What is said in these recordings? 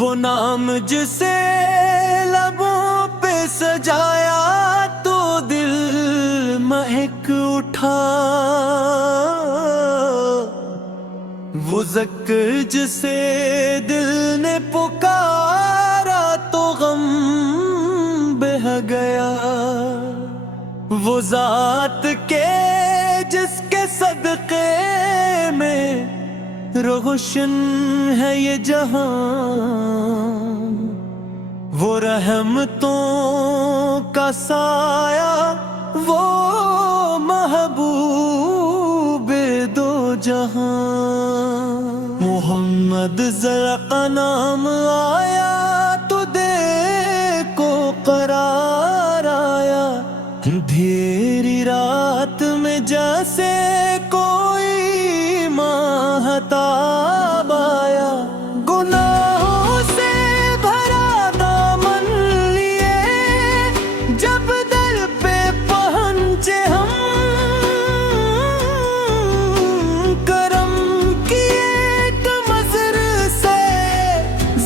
वो नाम जिसे लबों पे सजाया तो दिल महक उठा। वो ज़िक्र जिसे दिल ने पुकारा तो गम बह गया। वो ज़ात के जिसके सदक़े में रोशन है ये जहां। वो रहमतों का साया, वो महबूब दो जहां। मोहम्मद ज़रा का नाम आया तो देखो करार आया। अंधेरी रात में जैसे कोई महताब आया। गुनाहों से भरा दामन लिए जब दर पे पहुंचे हम, करम की एक मज़र से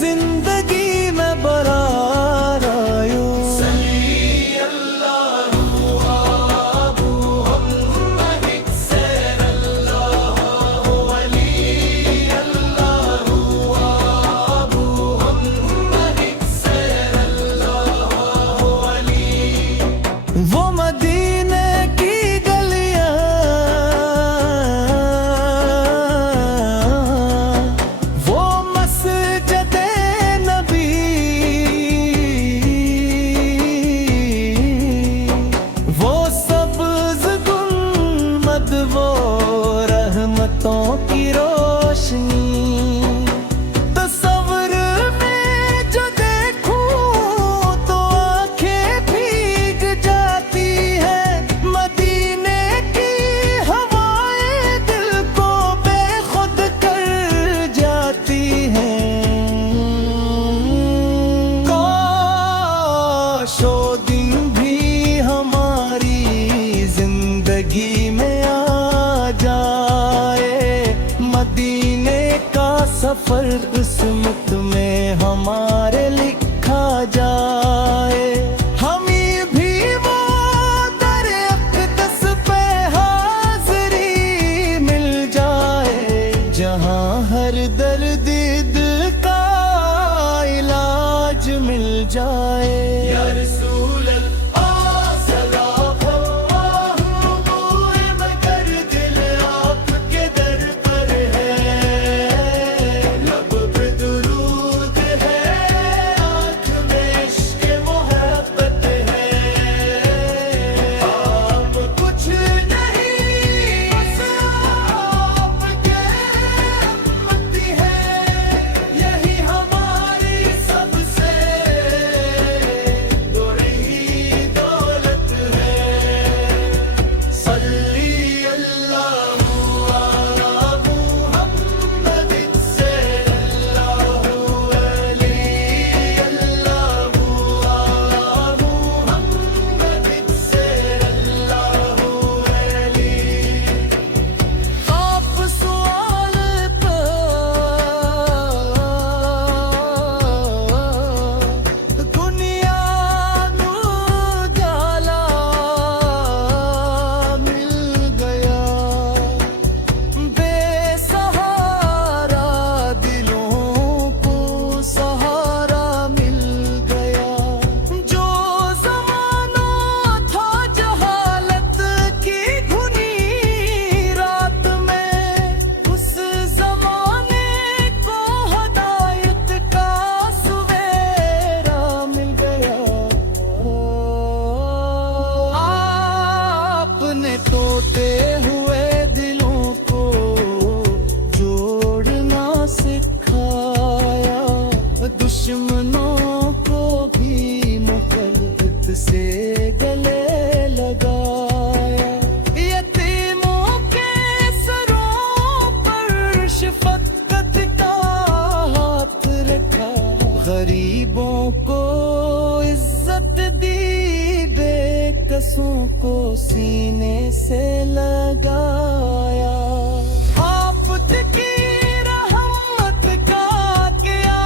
जिंदगी में बरार आयो। वो मदीने की गलियां, वो मस्जिदे नबी, वो सब्ज़ गुंबद, वो रहमतों की रोशनी। तस्वीर में जो देखूं तो आंखें भीग जाती है। मदीने की हवाएं दिल को बेखुद कर जाती हैं। काश वो दिन भी हमारी जिंदगी में आ जाए। मदीने का सफर किस्मत में हमारे लिखा जाए। हमें भी वो दर अक़दस पे हाज़री मिल जाए, जहाँ हर दर्द दिल का इलाज मिल जाए। या रसूल अल्लाह सलाम अल्लाह, हुए मगर दिल आपके दर पर है। लब पे दुरूद है, आँख में इश्क़ मोहब्बत है। आप कुछ नहीं बस आपके उम्मती है। यही हमारी सबसे दो रही दौलत है। सल्ली अल्लाहु अला मुहम्मद सल्लल्लाहु अलैहि अल्लाहु अला मुहम्मद सल्लल्लाहु अलैहि। आप सवाल पर दुनिया नू जाला मिल गया। बेसहारा दिलों को सहारा मिल गया। जो ज़माना था जहालत की घुनी रात में, उस ज़माने को हदायत का सवेरा मिल गया। आपने टूटे हुए दिलों को जोड़ना सिखाया। दुश्मनों को भी मोहब्बत से गले लगाया। यतीमों के सरों पर शफ़क़त का हाथ रखा। गरीबों को इज्जत दी, बेकसों को सीने से लगाया। आप की रहमत का क्या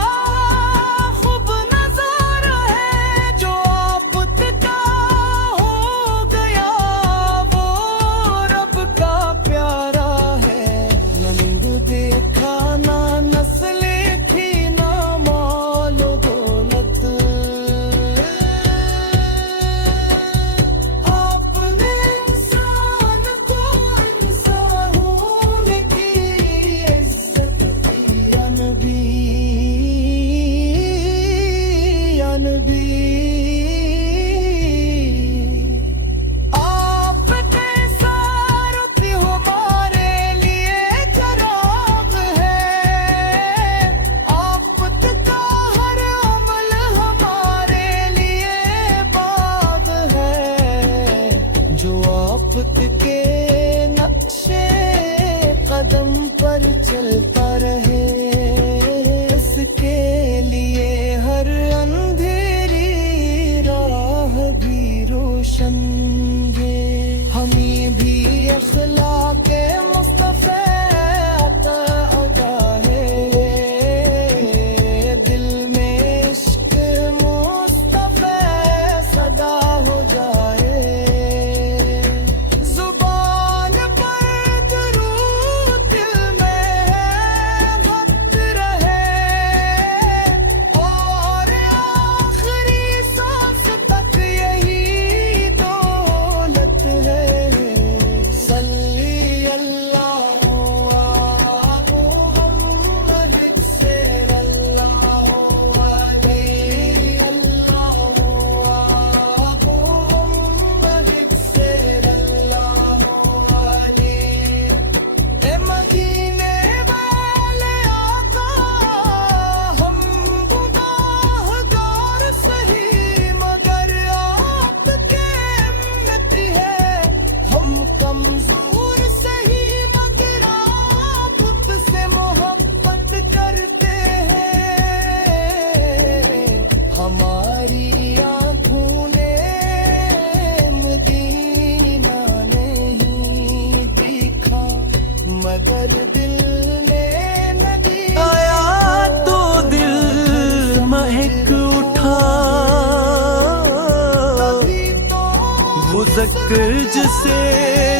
मुज़क्किर जिसे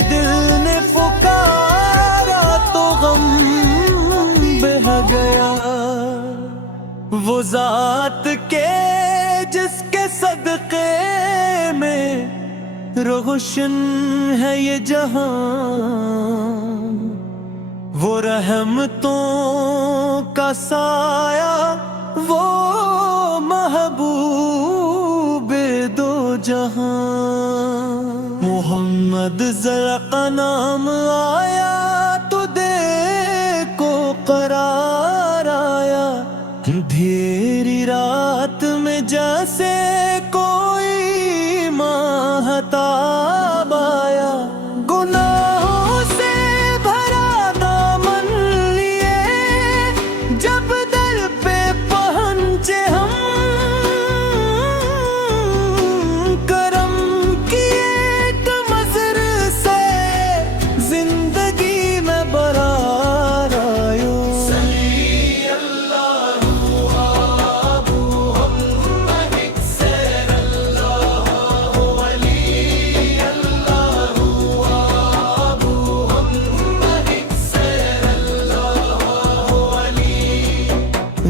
दिल ने पुकारा तो गम बह गया। वो ज़ात के जिसके सदक़े में रोशन है ये जहां, वो रहमतों का साया, वो महबूब दो जहां। मोहम्मद ज़रा का नाम आया तो देखो करार आया। अंधेरी रात में जैसे कोई माहताब आया। गुनाहों से भरा दामन लिए जब दर पे पहुंचे हम, करम की एक मज़र से जिंदगी में बरार आयो।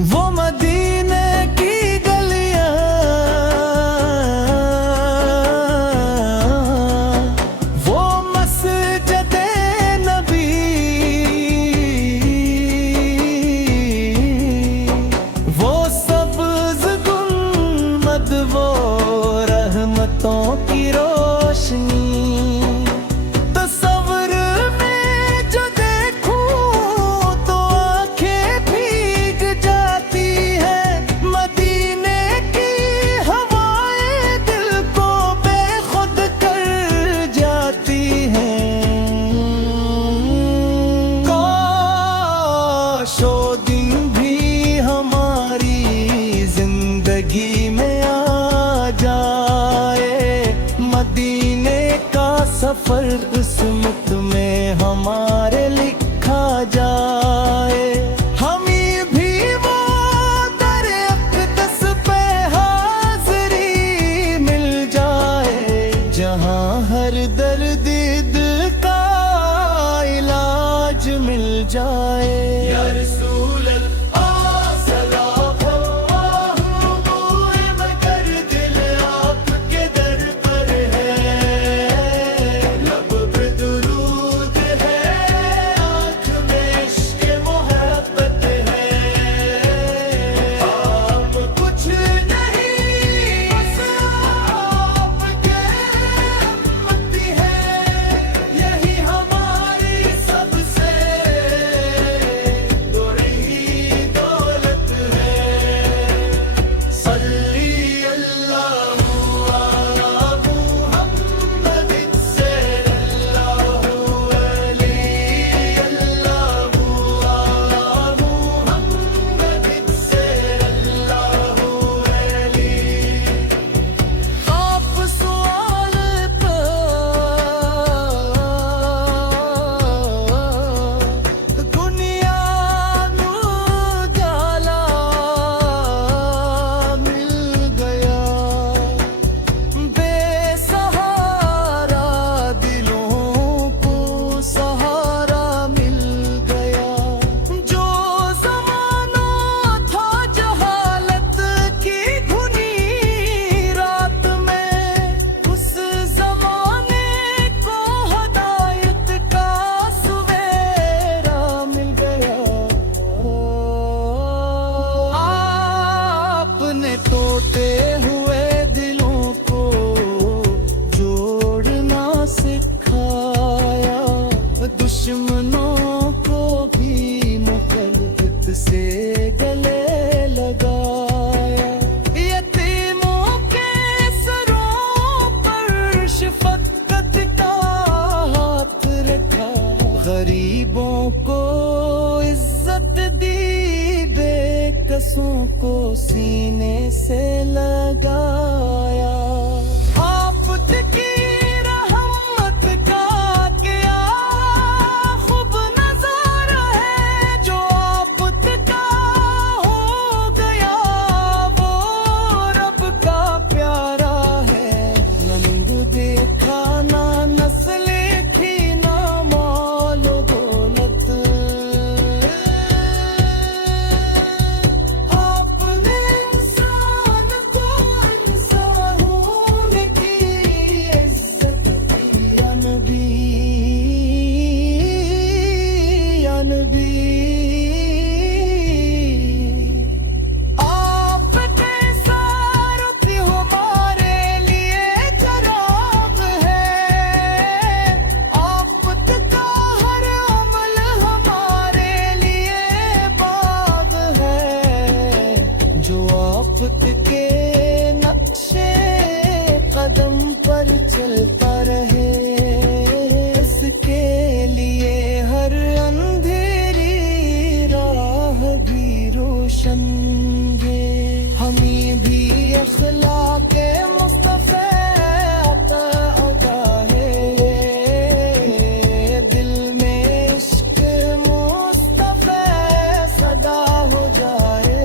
वो मदीने की गलियां, वो मस्जिदे नबी, वो सब्ज़ गुल्मद, वो रहमतों की रोशनी। तस्वर में जो देखूं तो आंखें भीग जाती है। मदीने की हवाएं दिल को बेखुद कर जाती हैं। काश वो दिन भी हमारी जिंदगी में आ जाए। मदीने का सफर किस्मत में हमारे लिखा जाए। हमें भी वो दर अक़दस पे हाज़री मिल जाए, जहां हर दर्द दिल का इलाज मिल जाए। या रसूल अल्लाह सलाम अल्लाह, दुए मगर दिल आपके दर पर है। लब पे दुरूद है, आँख में इश्क़ मोहब्बत है। आप कुछ नहीं बस आपके उम्मती है। यही हमारी सबसे बड़ी दौलत है। सल्ली अल्लाहु अला मुहम्मद सल्लल्लाहु अलैहि अल्लाहु अला मुहम्मद सल्लल्लाहु अलैहि। आप सवाल पर दुनिया नू जाला मिल गया। बेसहारा दिलों को सहारा मिल गया। जो ज़माना था जहालत की घुनी रात में, उस ज़माने को हदायत का सवेरा मिल गया। आपने तोड़ते हुए दिलों को जोड़ना सिखाया। दुश्मनों को भी मुखल्लत से गले लगाया। यतीमों के सरों पर शफ़क़त का हाथ रखा। गरीबों को इज्जत दी, बेकसों को सीने से लगाया। आपकी रहमत का क्या खूब नज़ारा है। जो आपका हो गया वो रब का प्यारा है। नंग देखा आशिक के नक्शे कदम पर चलता रहे, इसके लिए हर अंधेरी राह भी रोशन ये। हमें भी अखलाके मुस्तफा अता अदा है, दिल में इश्क मुस्तफा सदा हो जाए।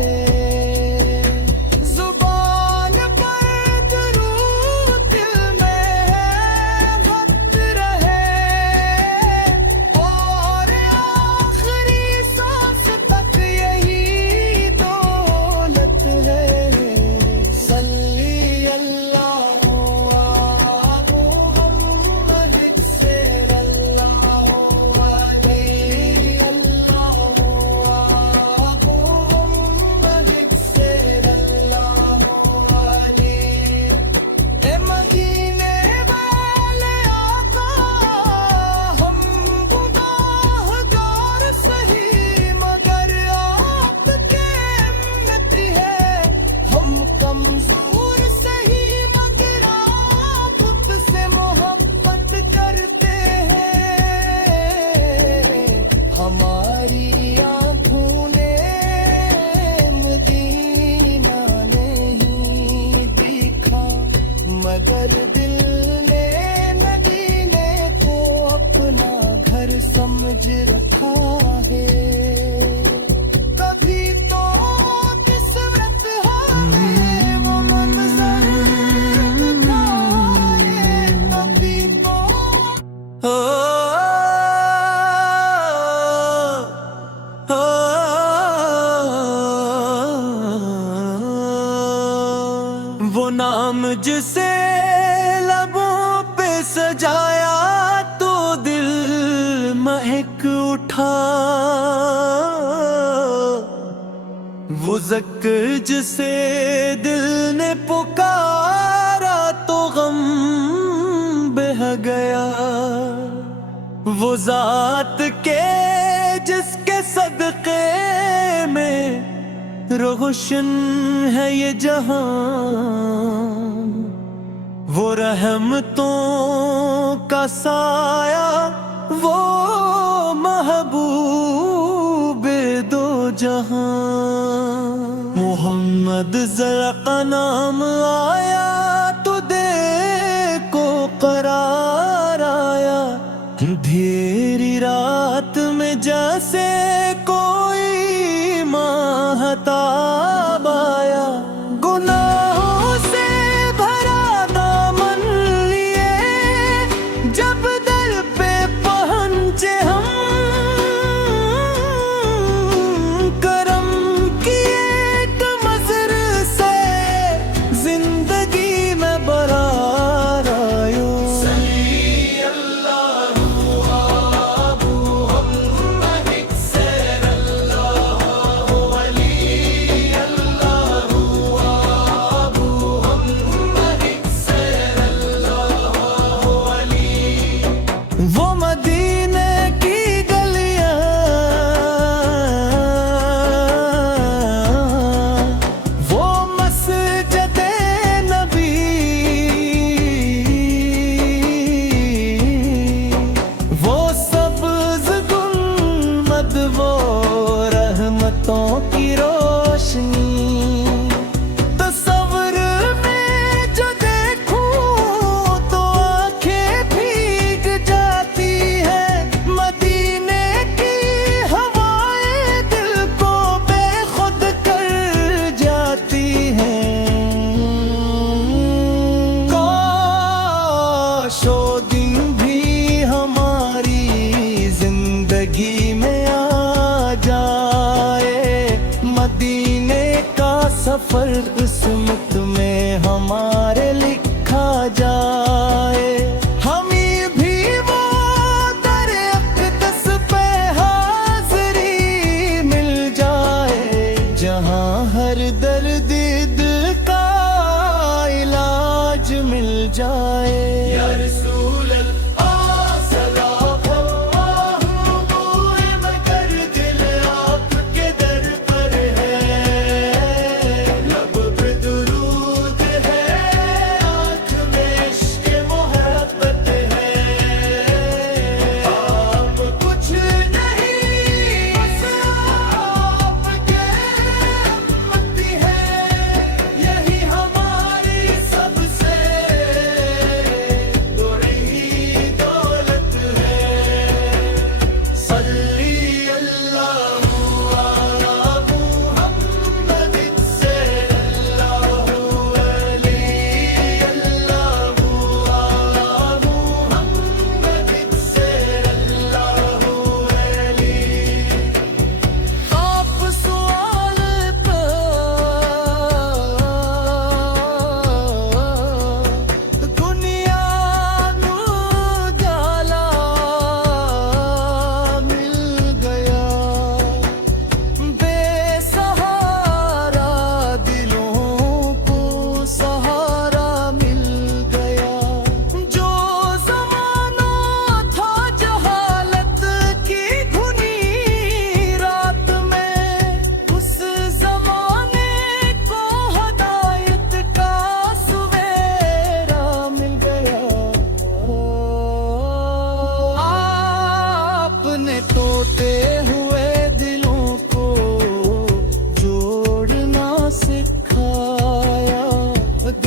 जुबान पर दुरूद दिल में है वक्त रहे, और आखिरी सांस तक यही दौलत है। सल्ली अल्लाहु अबू मुहम्मद सल्लल्लाहु अलैहि अल्लाहु अबू मुहम्मद सल्लल्लाहु अलैहि। ए मदीने वाले आका हम गुनाहगार सही, मगर आपके उम्मती है। हम कमजोर सही मगर आपसे मोहब्बत करते हैं। हमारी आँखों ने मदीना नहीं देखा, मगर दिल ने मदीने को अपना घर समझ रखा है। कभी तो किस्मत हमें वो मंज़र दिखाए, कभी तो ओ, ओ, वो नाम जिसे लबों पे सजाया तो दिल महक उठा, वो ज़िक्र जिसे दिल ने पुकारा तो गम बह गया। वो ज़ात के जिसके सदक़े में रोशन है ये जहां, वो रहमतों का साया, वो महबूब दो जहां। मोहम्मद ज़रा का नाम आया तो देखो करार आया, अंधेरी रात में जैसे कोई महताब आया। गुनाहों से भरा दामन लिए जब दर पे पहुंचे हम, करम की एक मज़र से जिंदगी में बरार आयो। वो मदीने की गलियां, वो मस्जिदे नबी, वो सब्ज़ गुल्मद, वो रहमतों की रोशनी। तस्वर में जो देखूं तो आंखें भीग जाती है, मदीने की हवाएं दिल को बेखुद कर जाती हैं। काश वो दिन भी हमारी जिंदगी में आ जाए, मदीने का सफर किस्मत में हमारे लिखा जाए। हमें भी वो दर अक़दस पे हाज़री मिल जाए, जहां हर दर्द दिल का इलाज मिल जाए। या रसूल अल्लाह सलाम अल्लाह मगर दिल आपके दर पर है, लब पे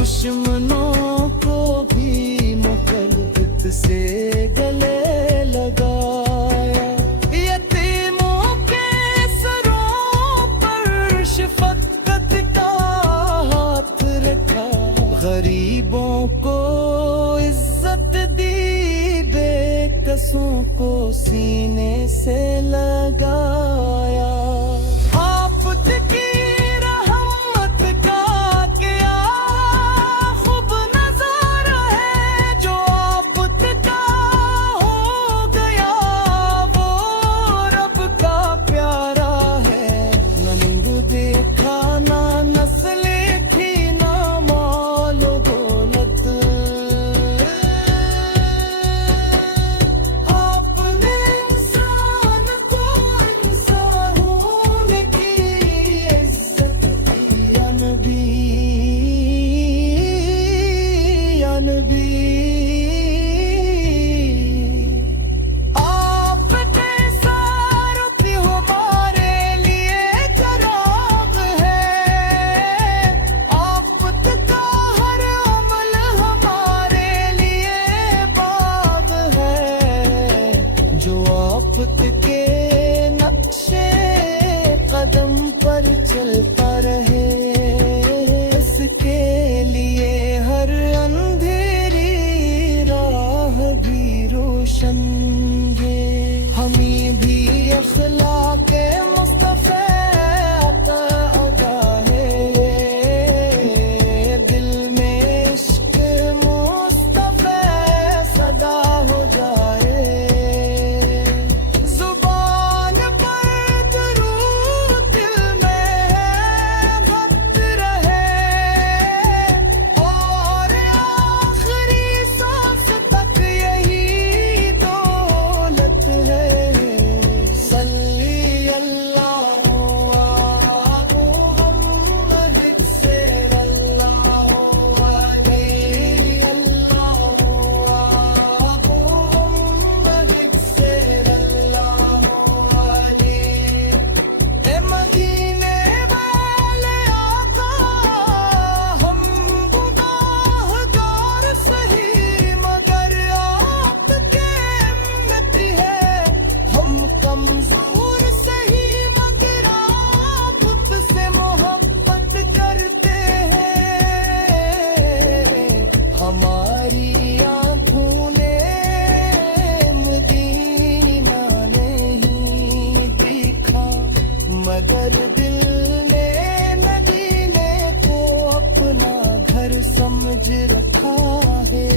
दुश्मनों को भी मुखलत से गले लगाया। यतीमों के सरों पर शफकत का हाथ रखा, गरीबों को इज्जत दी, बेकसों को सीने से लगाया। आप की रहमत का क्या खूब नजारा है, जो आप का हो गया वो रब का प्यारा है। नंग देखा ना नस्ल की ना माल दौलत, आपने इंसान को इंसान होने की इज्जत दी। या नबी, या नबी, आप कैसा रुत हमारे लिए चराग है, आप का हर अमल हमारे लिए बाग है। जो आप के नक्शे कदम पर चलता रहे, इसके लिए हर अंधेरी राह भी रोशन है। हमें भी अखलाके मुस्तफा अता अदा है, दिल में इश्क मुस्तफा सदा हो जाए। जुबान पर दरूद दिल में भक्त रहे, और आखिरी सांस तक यही दौलत है। सल्ली अल्लाहु अला मुहम्मद सल्लल्लाहु अलैहि अल्लाहु मुहम्मद सल्लल्लाहु अलैहि। ए मदीने वाले आका, हम गुनाहगार सही मगर आपके उम्मती है। हम कमजोर सही मगर आप से मोहब्बत करते हैं। हमारी आँखों ने मदीना नहीं देखा, मगर दिल ने मदीने को अपना घर समझ रखा है।